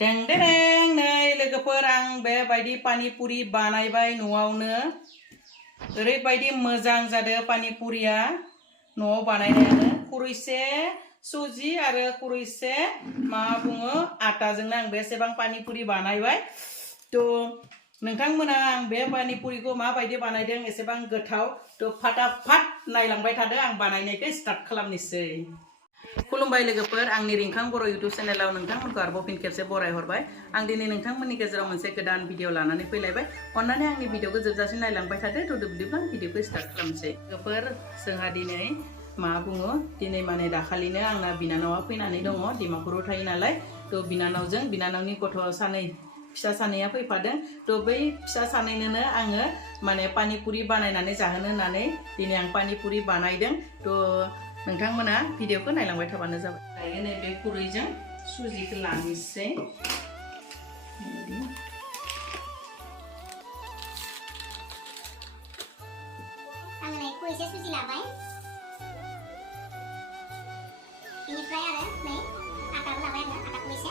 Deng deng नै लोगोफोर आं बेबायदि पानिपुरि बानायबाय न'आवनो ओरैबायदि मोजां जादों पानिपुरिया न'आव बानायनायानो खुरैसे सुजि आरो खुरैसे मा बुङो आटाजोंनो आं बेसेबां पानिपुरि बानायबाय तो नोंथांमोना आं बे पानिपुरिखौ माबायदि बानायदों एसेबां गोथाव तो फाटाफाट नायलांबाय थादो आं बानायनायखौ स्टार्ट खालामनोसै खुलुमबाय लोगोफोर आंनि रिंखां बर' YouTube चेनेलाव नोंथांमोनखौ आरोबाव फिन खेबसे बरायहरबाय आं दिनै नोंथांमोननि गेजेराव मोनसे गोदान भिडिअ लानानै फैलायबाय अन्नानै आंनि भिडिअखौ जोबजासिम नायलांबाय थादो तो बिदिब्ला भिडिअखौ स्टार्ट खालामनोसै लोगोफोर जोंहा दिनै मा बुङो दिनै माने दाखालिनो आंना बिनानावा फैनानै दङ डिमापुराव थायो नालाय तो बिनानावजों बिनानावनि गथ' सानै फिसा सानैया फैफादों तो बै फिसा सानैनोनो आङो माने पानिपुरि बानायनानै जाहोनो होननानै दिनै आं पानिपुरि बानायदों तो नोंथांमोना भिडिअखौ नायलांबाय थाबानो जाबाय दायो नैबे खुरैजों सुजिखौ लानोसै आङो नै खुरैसे सुजि लाबाय बेनिफ्राय आरो नै आटाबो लाबाय आङो आटा खुरैसे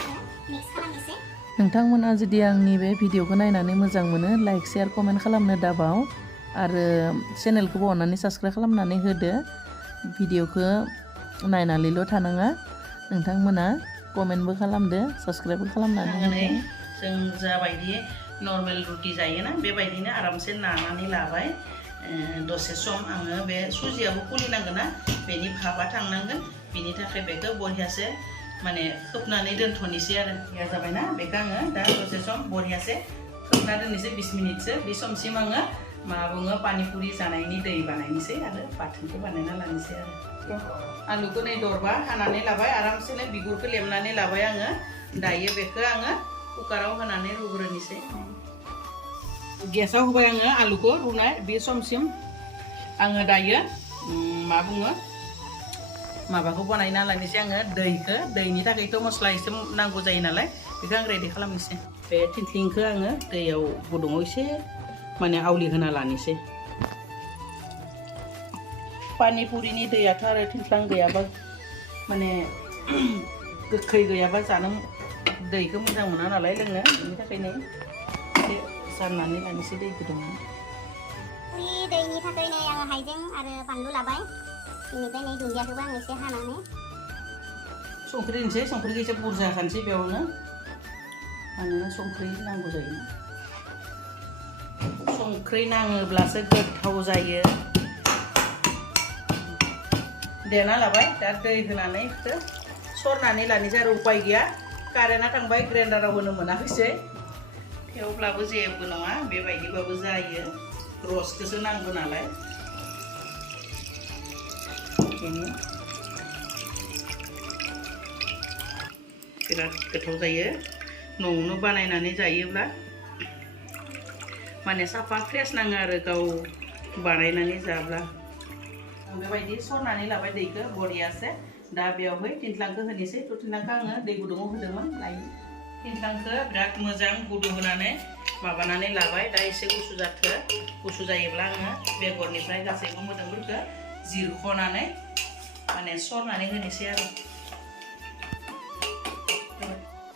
आङो मिक्स खालामनोसै नोंथांमोना जुदि आंनि बे भिडिअखौ नायनानै मोजां मोनो लाइक शेयार कमेन्ट खालामनो दाबाव आरो चेनेलखौबो अन्नानै साबस्क्राइब खालामनानै होदो भिडिअखौ नायनानैल' थानाङा नोंथांमोना कमेन्टबो खालामदो साबस्क्राइबबो खालामनानै जों जाबायदि नर्मेल रुटि जायोना बेबायदिनो आरामसे नानानै लाबाय दसे सम आङो बे सुजियाबो खुलिनांगोन ना बेनि भाबा थांनांगोन बिनि थाखाय बेखौ बरियासे माने खोबनानै दोनथ'नोसै आरो या जाबायना बेखौ आङो दा दसे सम बरियासे खोबना दोननोसै 20 मिनिटसो बे समसिम आङो मा बुङो पानिपुरि जानायनि दै बानायनोसै आरो बाथोनखौ बानायना लानोसै आरो आलुखौ नै दरबा हानानै लाबाय आरामसेनो बिगुरखौ लेमनानै लाबाय आङो दायो बेखौ आङो कुकाराव होनानै रुग्रोनोसै गेसाव होबाय आङो आलुखौ रुनाय बे समसिम आङो दायो मा बुङो माबाखौ बानायना लानोसै आङो दैनि थाखायथ' मस्ला एसे नांगौ जायो नालाय बेखौ आं रेडि खालामनोसै बे थिंख्लिंखौ आङो दैयाव गुदुङाव एसे माने आवलि होना लानोसै पानिपुरिनि दैयाथ' आरो थिंख्लां गैयाबा माने गोखै गैयाबा जानो दैखौ मोजां मोना नालाय लोंनो बेनि थाखायनो एसे जाननानै लानोसै दै गुदुङाव दैनि थाखाय नै आङो हाइजें आरो बानलु लाबाय बेनिफ्राय नै दुन्दियाखौबो आं एसे हानानै संख्रि होनोसै संख्रिखौ एसे बुरजा खानोसै बेयावनो मानोना संख्रि नांगौ जायो संख्रि नाङोब्लासो गोथाव जायो देना लाबाय दा दै होनानै सरनानै लानोसै आरो उपाय गैया कारेन्टआ थांबाय ग्राइन्डाराव होनो मोनाखैसै थेवब्लाबो जेबो नङा बेबायदिबाबो जायो रसखौसो नांगौ नालाय बिराद गोथाव जायो न'आवनो बानायनानै जायोब्ला माने साफा फ्रेस नाङो आरो गाव बानायनानै जाब्ला आं बेबायदि सरनानै लाबाय दैखौ बरियासे दा बेयावहाय थिंख्लांखौ होनोसै तो थिंख्लांखौ आङो दै गुदुङाव होदोंमोन लायो थिंख्लांखौ बिराद मोजां गुदुं होनानै माबानानै लाबाय दा एसे गुसु जाथो गुसु जायोब्ला आङो बेगरनिफ्राय गासैबो मोदोमफोरखौ जिरख'नानै माने सरनानै होनोसै आरो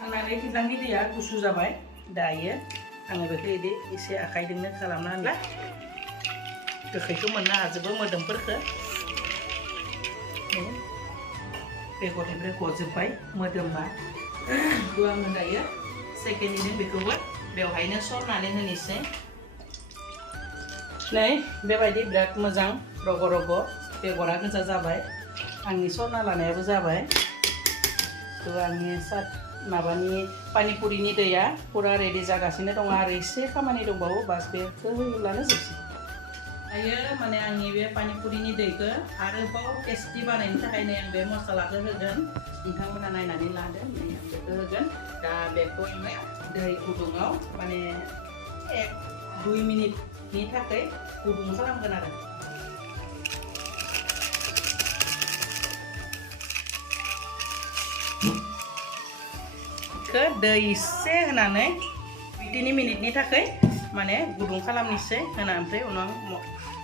आंनानै थिंख्लांनि दैया गुसु जाबाय दायो आङो बेखौ बिदि एसे आखाइजोंनो खालामना ला गोखैखौ मोननो हाजोबो मोदोमफोरखौ बेगरनिफ्राय गजोब्बाय मोदोमा आङो दायो सेकेन्डनिनो बेखौबो बेवहायनो सरनानै होनोसै नै बेबायदि बिराद मोजां रग' रग' बेगरा गोजा जाबाय आंनि सरना लानायाबो जाबाय तो आंनि माबानि पानिपुरिनि दैया पुरा रेडि जागासिनो दङ आरो एसे खामानि दंबावो बास बेखौ होयोब्लानो जोबसै दायो माने आंनि बे पानिपुरिनि दैखौ आरोबाव टेस्टि बानायनो थाखाय नै आं बे मस्लाखौ होगोन नोंथांमोना नायनानै लादो नै आं बेखौ होगोन दा बेखौ आङो दै गुदुङाव माने 1-2 मिनिटनि थाखाय गुदुं खालामगोन आरो दै एसे होनानै 2 मिनिटनि थाखाय माने गुदुं खालामनोसै होना ओमफ्राय उनाव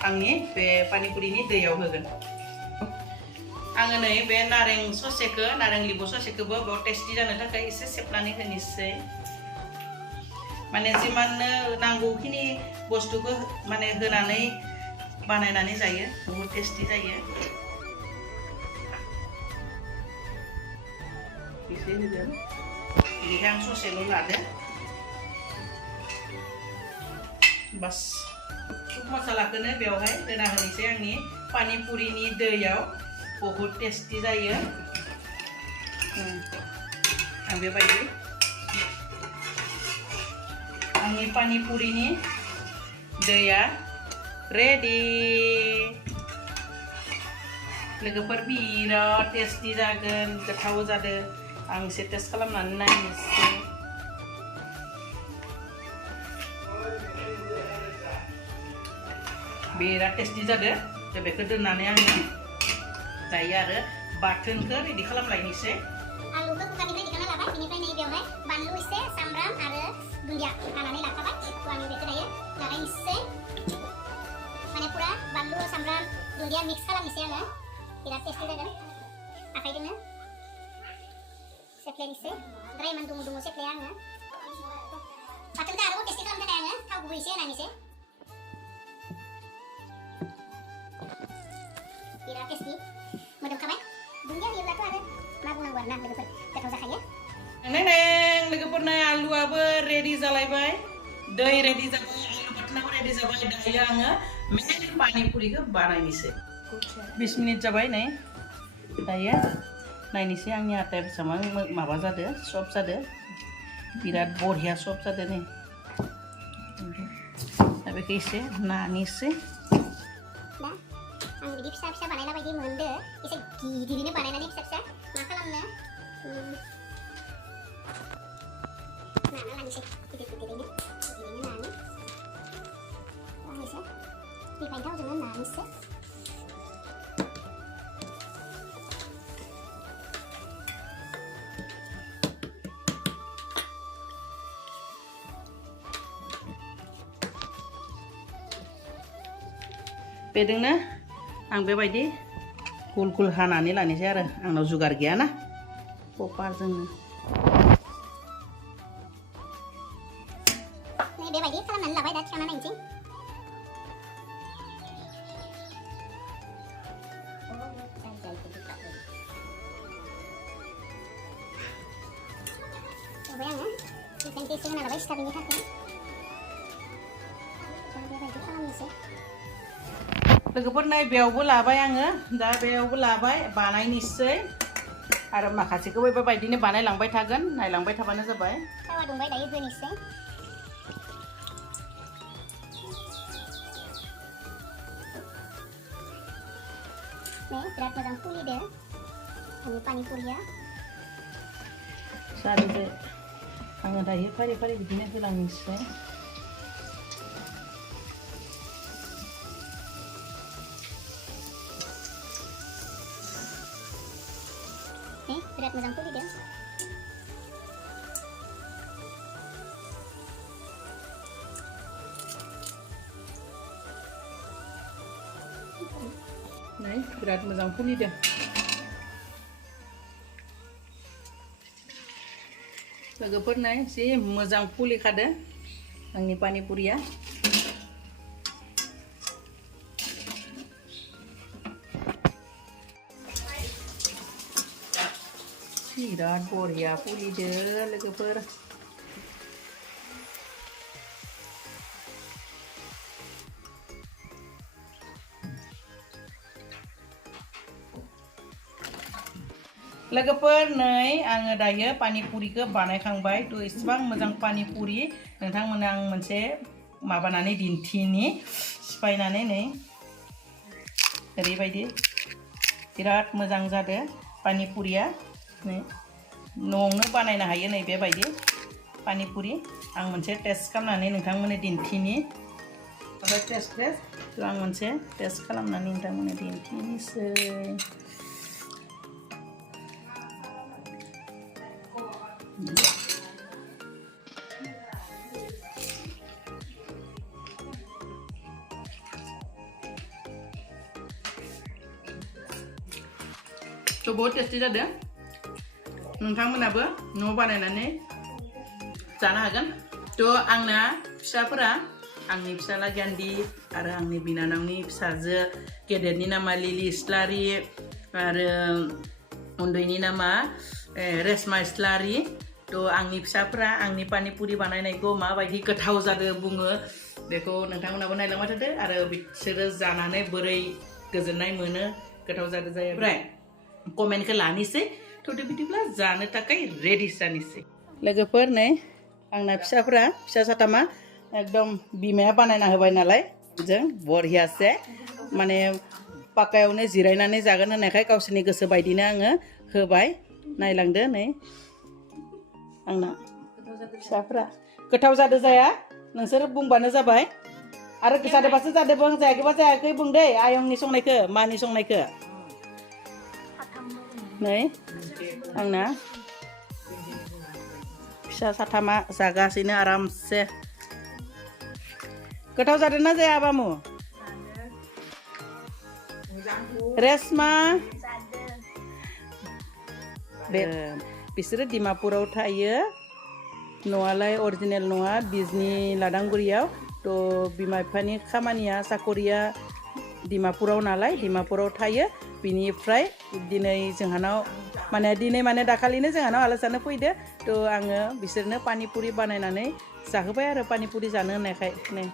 आंनि बे पानिपुरिनि दैयाव होगोन आङो नै बे नारें ससेखौ नारें लिबु ससेखौबो बेयाव टेस्टि जानो थाखाय एसे सेबनानै होनोसै माने जिमाननो नांगौखिनि बुस्थुखौ माने होनानै बानायनानै जायो बहुत टेस्टि जायो एसे होगोन बेनिखाय आं ससेल' लादो बास सब मसालाखौनो बेवहाय होना होनोसै आंनि पानिपुरिनि दैयाव बहुत टेस्टि जायो आं बेबायदि आंनि पानिपुरिनि दैया रेडि लोगोफोर बिराद टेस्टि जागोन गोथाव जादों आं एसे टेस्ट खालामनानै नायनोसै बिराद टेस्टि जादों दा बेखौ दोननानै आङो दायो आरो बाथोनखौ रेडि खालामलायनोसै आलुखौ कुकारनिफ्राय दिखांना लाबाय बेनिफ्राय नै बेवहाय बानलु एसे सामब्राम आरो दुन्दिया हानानै लाखाबाय बेखौ आङो बेखौ दायो लागायनोसै माने पुरा बानलु सामब्राम दुन्दिया मिक्स खालामनोसै आङो बिराद टेस्टि जागोन आखाइजोंनो सेफ्लेनोसै द्रायमान दुमु दुमु सेफ्लेया आङो बाथोनखौ आरोबाव टेस्टि खालामनो थाखाय आङो थाव गुबै एसे होनानैसै बिराद टेस्टि मोदोमखाबाय दुन्दिया होयोब्लाथ' आरो मा बुंनांगौ आरोना लोगोफोर गोथाव जाखायो नeng लोगोफोरनो आलुआबो रेडि जालायबाय दै रेडि जाबाय आलु बाथोनाबो रेडि जाबाय दायो आङो मेन पानिपुरिखौ बानायनोसै 20 मिनिट जाबाय नै दायो नायनोसै आंनि आटाया बेसेबां माबा जादों सफ्ट जादों बिराद बरिया सफ्ट जादों नै दा बेखौ एसे नानोसै दा आं बिदि फिसा फिसा बानायला बायदि मोनदो एसे गिदिरैनो बानायनानै फिसा फिसा मा खालामनो नाना लानोसै गिदिरैनो नानो आं एसे रिफाइन थावजोंनो नानोसै बेदोंनो आं बेबायदि गुल गुल हानानै लानोसै आरो आंनाव जुगार गैयाना पपारजोंनो नै बेबायदि खालामनानै लाबाय दा थिखांना नायनोसै बेवहाय आङो चिकेन टेस्ट होना लाबाय स्टाफिंनि थाखाय बेबायदि खालामनोसै लोगोफोर नाय बेयावबो लाबाय आङो दा बेयावबो लाबाय बानायनोसै आरो माखासेखौबो बेबायदिनो बानायलांबाय थागोन नायलांबाय थाबानो जाबाय थावा दुंबाय दायो होनोसै नै बिराद मोजां फुलिदो आंनि पानिपुरिया जादो आङो दायो फारि फारि बिदिनो होलांनोसै बिराद मोजां फुलिदों नै बिराद मोजां फुलिदों लोगोफोर नाय जि मोजां फुलिखादों आंनि पानिपुरिया बिराद बरिया फुलिदो लोगोफोर लोगोफोर नै आङो दायो पानिपुरिखौ बानायखांबाय थ' इसेबां मोजां पानिपुरि नोंथांमोननो आं मोनसे माबानानै दिन्थिनि सिफायनानै नै ओरैबायदि बिराद मोजां जादों पानिपुरिया नै न'आवनो बानायनो हायो नै बेबायदि पानिपुरि आं मोनसे टेस्ट खालामनानै नोंथांमोननो दिन्थिनि टेस्ट आं मोनसे टेस्ट खालामनानै नोंथांमोननो दिन्थिनोसै थ' बहुद टेस्टि जादों नोंथांमोनाबो न'आव बानायनानै जानो हागोन थ' आंना फिसाफोरा आंनि फिसाला ग्यानदि आरो आंनि बिनानावनि फिसाजो गेदेरनि नामा लिलि इस्लारि आरो उन्दैनि नामा रेशमा इस्लारि थ' आंनि फिसाफोरा आंनि पानिपुरि बानायनायखौ माबायदि गोथाव जादों बुङो बेखौ नोंथांमोनाबो नायलांबाय थादो आरो बिसोरो जानानै बोरै गोजोननाय मोनो गोथाव जादों जायो ओमफ्राय कमेन्टखौ लानोसै थ' बिदिब्ला जानो थाखाय रेडि जानोसै लोगोफोर नै आंना फिसाफोरा फिसा साथामा एकदम बिमाया बानायना होबाय नालाय जों बरियासे माने पाकायावनो जिरायनानै जागोन होननायखाय गावसोरनि गोसो बायदिनो आङो होबाय नायलांदो नै आंना फिसाफोरा गोथाव जादो जाया नोंसोर बुंबानो जाबाय आरो जादोबासो जादो बुं जायाखैबा जायाखै बुं दै आयंनि संनायखौ मानि संनायखौ नै आंना फिसा साथामा जागासिनो आरामसे गोथाव जादों ना जाया बामु रेशमा बिसोरो डिमापुराव थायो न'आलाय अरिजिनेल नङा बिजनि लादांगुरियाव थ' बिमा बिफानि खामानिया साकरिया डिमापुराव नालाय डिमापुराव थायो बिनिफ्राय दिनै जोंहानाव माने दाखालिनो जोंहानाव आलासि जानो फैदो थ' आङो बिसोरनो पानिपुरि बानायनानै जाहोबाय आरो पानिपुरि जानो होननायखाय नै